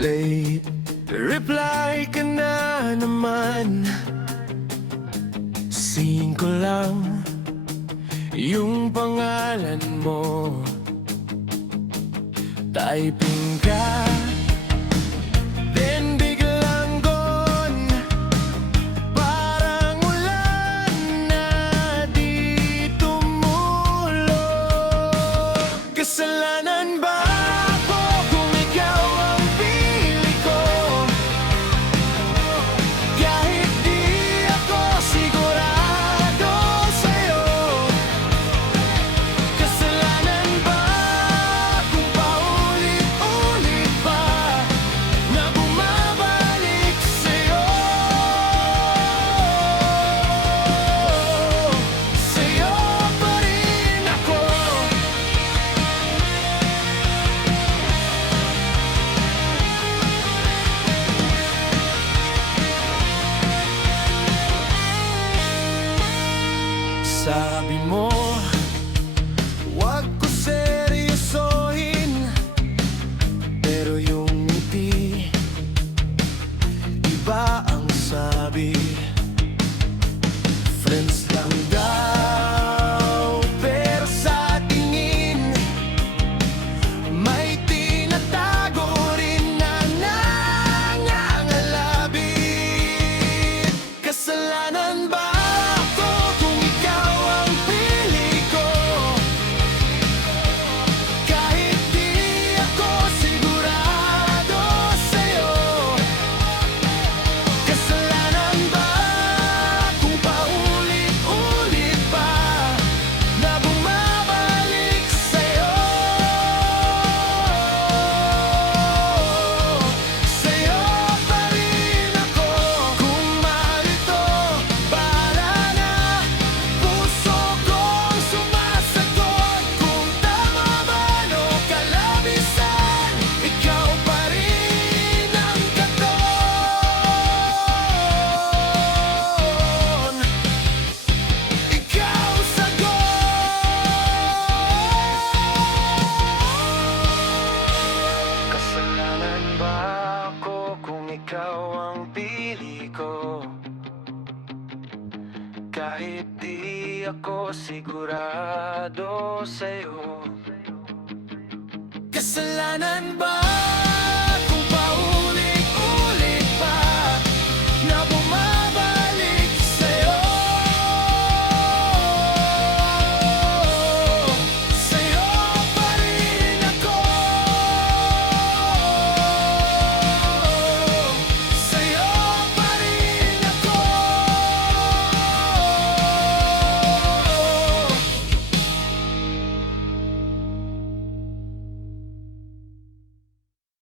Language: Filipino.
late. Reply ka na naman. Singin ko lang yung pangalan mo. Typing ka, then biglang gone. Parang ulan na di tumulo. Kasalanan ba ako kung ikaw ang pili ko? Kahit di ako sigurado sa'yo. Kasalanan ba kung paulit-ulit pa na bumabalik sa'yo? Sa'yo pa rin ako. Sabi mo, wag ko seryosohin, pero yung ngiti, iba ang sabi. Friends lang daw, pero sa tingin may tinatago rin na nangangalabit. Kasalanan ba ako kung ikaw ang pili ko? Kahit di ako sigurado sa'yo. Kasalanan ba kung paulit-ulit pa na bumabalik sa'yo? Sa'yo pa rin ako. Kung malito, bahala na. Puso kong sumasagot. Kung tama man o kalabisan, ikaw pa rin ang katon. Ikaw sagot. Kasalanan ba ako kung ikaw ang pili ko? Kahit di ako sigurado sa'yo. Kasalanan ba